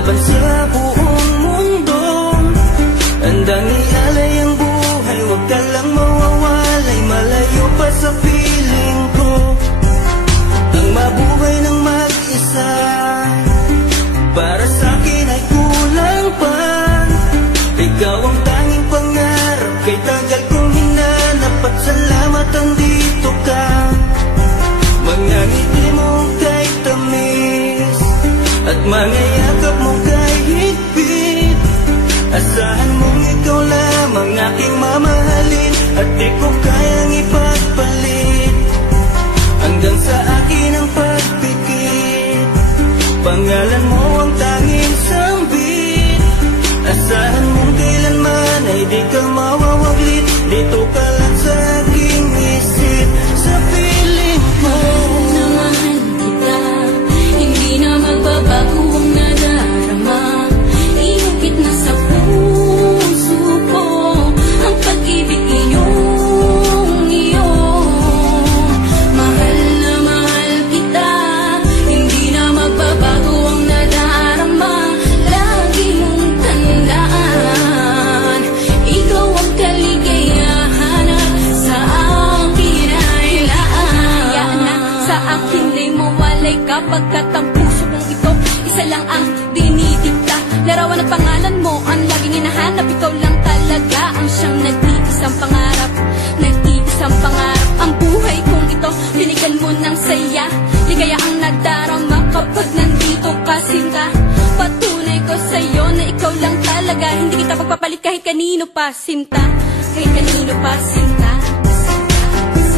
laban sa buong mundo. Handang ialay ang buhay, huwag ka lang mawawalay, malayo pa sa piling ko. Ang mabuhay ng mag-isa, para sa'kin ay kulang pa. Ikaw ang tanging pangarap, kay tagal kong hinanap, at salamat andito ka. Mga ngiti mo kay tamis, at mga yakap mo kay higpit. Asahan mong ikaw lamang aking mamahalin, at di ko kayang ipagpalit. Hanggang sa akin ang pagpikit, pangalan mo ang tanging sambit. Asahan mong kailanman ay di ka mawawaglit, dito ka lang sa aking isip, sa piling mo. Mahal kita, hindi na magbabago ang nadarama. Iukit na sa puso ko ang pag-ibig iyong iyo. Mahal na mahal kita, hindi na magbabago ang nadarama. Lagi mong tandaan, ikaw ang kaligayahan at sa akin ay laan. Sa akin di mawalay kapagkat ang puso kong ito isa lang ang dinidikta. Larawan at pangalan mo ang laging hinahanap, ikaw lang talaga ang siyang nag-iisang pangarap. Nag-iisang pangarap ang buhay kong ito, binigyan mo ng saya. Ligaya ang nadarama kapag nandito ka, sinta. Patunay ko sa'yo na ikaw lang talaga, hindi kita pagpapalit kahit kanino pa, sinta. Kahit kanino pa, sinta.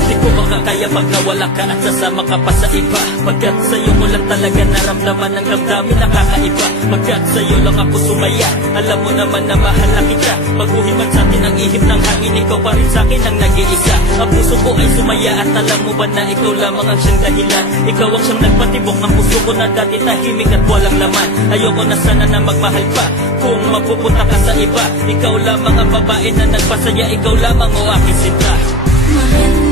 Di ko makakaya pag nawala ka at sasama ka pa sa iba. Pagkat sa'yo mo lang talaga naramdaman ang damdamin nakakaiba. Pagkat sa'yo lang ako sumaya, alam mo naman na mahal na kita. Pagbuhin man sa'tin ang ihip ng hangin, ikaw pa rin sa'kin ang nag-iisa. Ang puso ko ay sumaya at alam mo ba na ikaw lamang ang siyang dahilan. Ikaw ang siyang nagpatibok ng puso ko na dati tahimik at walang laman. Ayoko na sana na magmahal pa kung mapupunta ka sa iba. Ikaw lamang ang babae na nagpasaya, ikaw lamang o aking sinta. Mahal